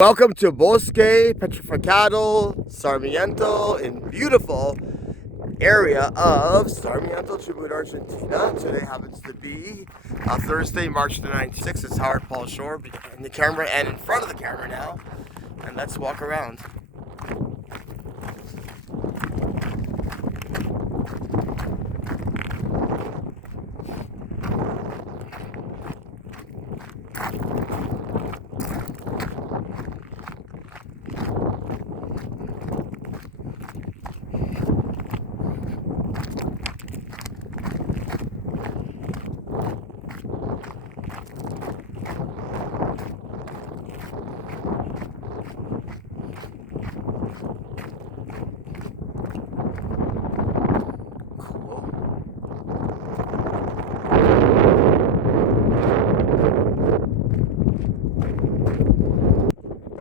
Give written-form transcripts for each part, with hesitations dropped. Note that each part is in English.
Welcome to Bosque Petrificado Sarmiento in beautiful area of Sarmiento, Chubut, Argentina. Today happens to be Thursday, March the 96th. It's Howard Paul Shore behind the camera and in front of the camera now. And let's walk around.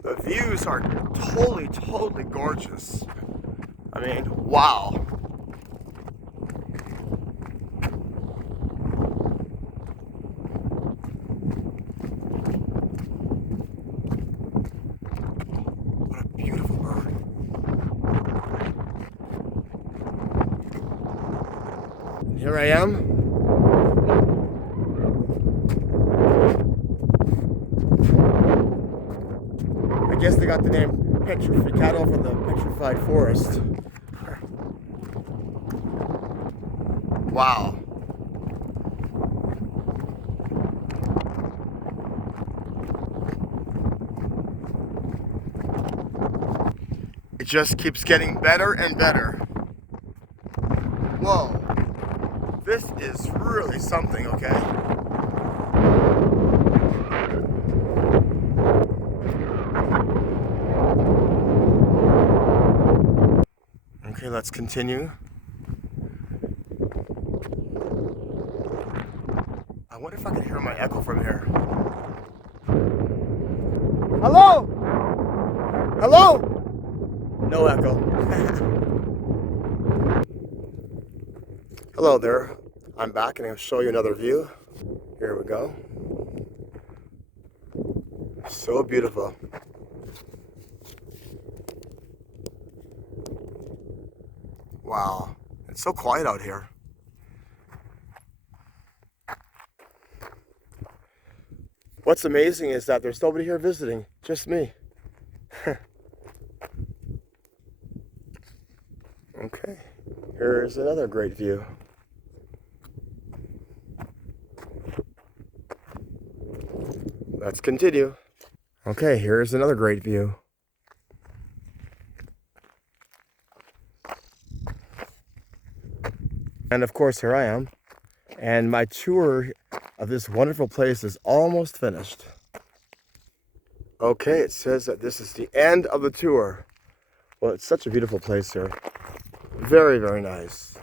The views are totally gorgeous. I mean, wow. What a beautiful bird. And here I am. I guess they got the name Petrificado from the petrified forest. Wow. It just keeps getting better and better. Whoa. This is really something, okay? Okay, let's continue. I wonder if I can hear my echo from here. Hello? Hello? No echo. Hello there. I'm back and I'll show you another view. Here we go. So beautiful. Wow, it's so quiet out here. What's amazing is that there's nobody here visiting, just me. Okay, here's another great view. Let's continue. Okay, here's another great view. And of course, here I am. And my tour of this wonderful place is almost finished. Okay, it says that this is the end of the tour. Well, it's such a beautiful place here. Very nice.